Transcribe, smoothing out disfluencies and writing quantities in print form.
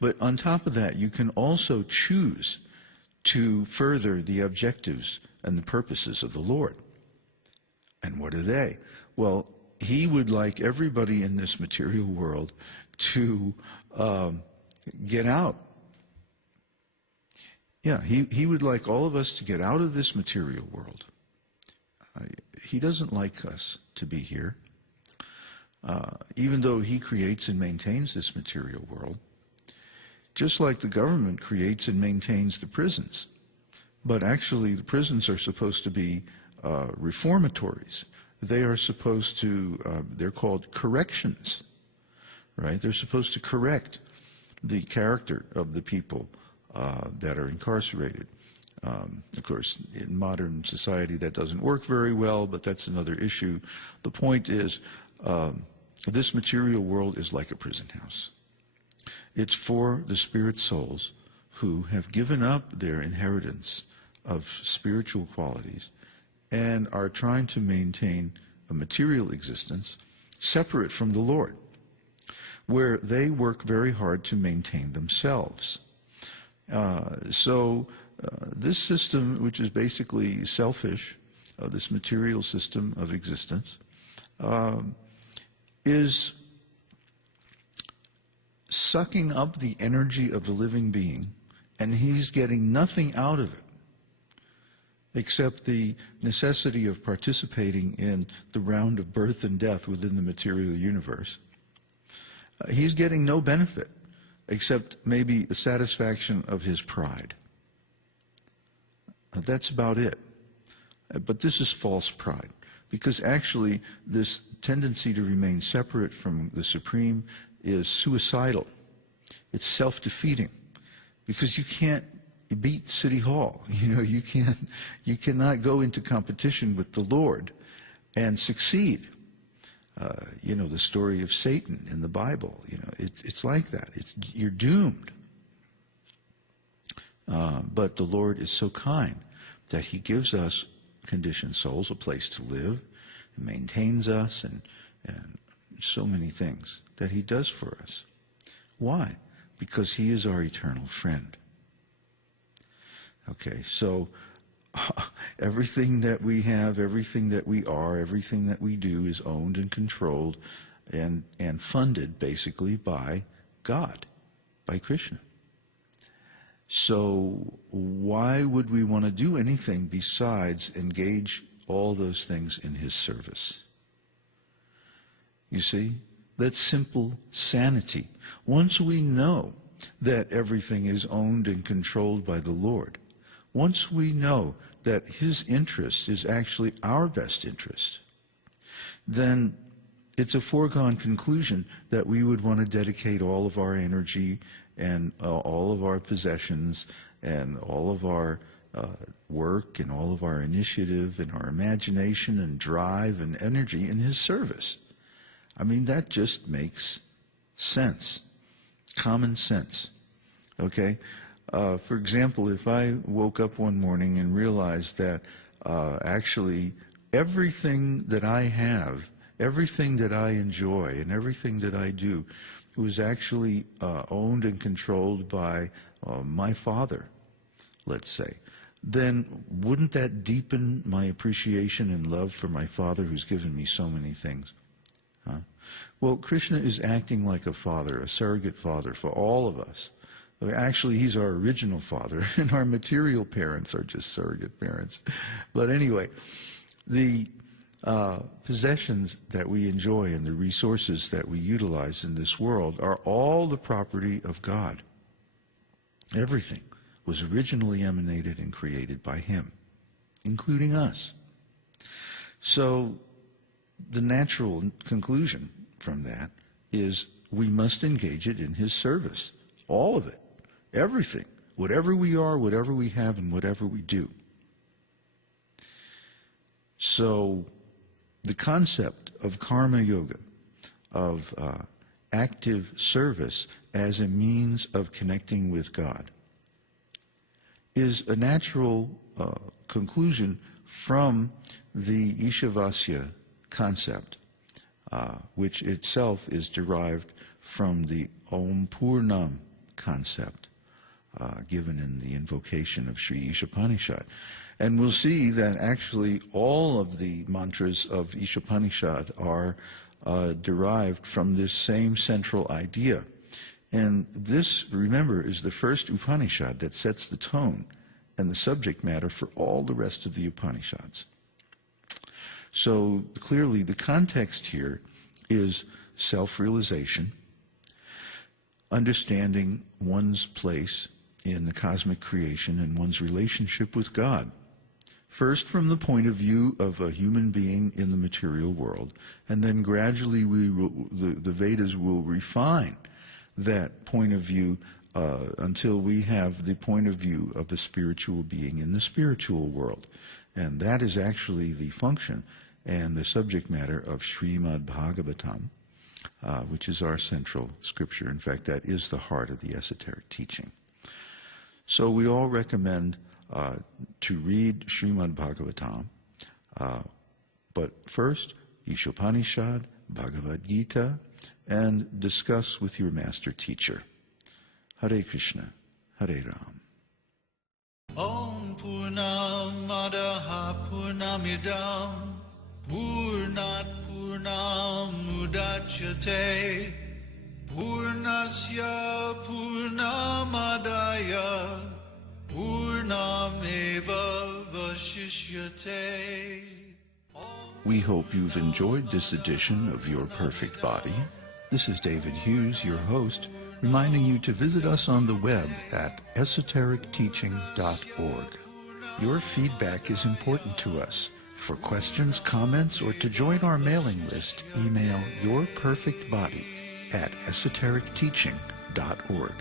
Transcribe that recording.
But on top of that, you can also choose to further the objectives and the purposes of the Lord. And what are they? Well, he would like everybody in this material world to get out. Yeah, he would like all of us to get out of this material world. He doesn't like us to be here. Even though he creates and maintains this material world, just like the government creates and maintains the prisons. But actually the prisons are supposed to be reformatories. They are supposed to, they're called corrections, right? They're supposed to correct the character of the people that are incarcerated. Of course, in modern society that doesn't work very well, but that's another issue. The point is, this material world is like a prison house. It's for the spirit souls who have given up their inheritance of spiritual qualities and are trying to maintain a material existence separate from the Lord, where they work very hard to maintain themselves. This system, which is basically selfish, this material system of existence, is sucking up the energy of the living being, and he's getting nothing out of it except the necessity of participating in the round of birth and death within the material universe. He's getting no benefit except maybe the satisfaction of his pride. That's about it. But this is false pride, because actually this tendency to remain separate from the Supreme is suicidal. It's self-defeating, because you can't beat City Hall. You cannot go into competition with the Lord and succeed. The story of Satan in the Bible, it's like that. You're doomed. But the Lord is so kind that he gives us conditioned souls a place to live, and maintains us, and so many things that he does for us. Why? Because he is our eternal friend. Okay, so everything that we have, everything that we are, everything that we do is owned and controlled and funded basically by God, by Krishna. So why would we want to do anything besides engage all those things in his service? You see, that's simple sanity. Once we know that everything is owned and controlled by the Lord, once we know that his interest is actually our best interest, then it's a foregone conclusion that we would want to dedicate all of our energy and all of our possessions and all of our work and all of our initiative and our imagination and drive and energy in his service. I mean, that just makes sense, common sense, okay? For example, if I woke up one morning and realized that actually everything that I have, everything that I enjoy, and everything that I do was actually owned and controlled by my father, let's say, then wouldn't that deepen my appreciation and love for my father who's given me so many things? Huh? Well, Krishna is acting like a father, a surrogate father for all of us. Actually, he's our original father, and our material parents are just surrogate parents. But anyway, the possessions that we enjoy and the resources that we utilize in this world are all the property of God. Everything was originally emanated and created by him, including us. So the natural conclusion from that is we must engage it in his service. All of it. Everything. Whatever we are, whatever we have, and whatever we do. So the concept of karma yoga, of active service as a means of connecting with God, is a natural conclusion from the Ishavasya concept, which itself is derived from the Om Purnam concept given in the invocation of Śrī Īśopaniṣad. And we'll see that actually all of the mantras of Īśopaniṣad are derived from this same central idea. And this, remember, is the first Upanishad that sets the tone and the subject matter for all the rest of the Upanishads. So clearly the context here is self-realization, understanding one's place in the cosmic creation and one's relationship with God. First from the point of view of a human being in the material world, and then gradually the Vedas will refine that point of view until we have the point of view of a spiritual being in the spiritual world. And that is actually the function and the subject matter of Srimad Bhagavatam, which is our central scripture. In fact, that is the heart of the esoteric teaching. So we all recommend to read Srimad Bhagavatam, but first, Īśopaniṣad, Bhagavad-gītā, and discuss with your master teacher. Hare Krishna, Hare Ram. Om Purnamadaha Purnamidam Purnat Purnam Mudachyate Purnasya Purnamadaya Purnameva Vashishyate. We hope you've enjoyed this edition of Your Perfect Body. This is David Hughes, your host, reminding you to visit us on the web at esotericteaching.org. Your feedback is important to us. For questions, comments, or to join our mailing list, email yourperfectbody@esotericteaching.org.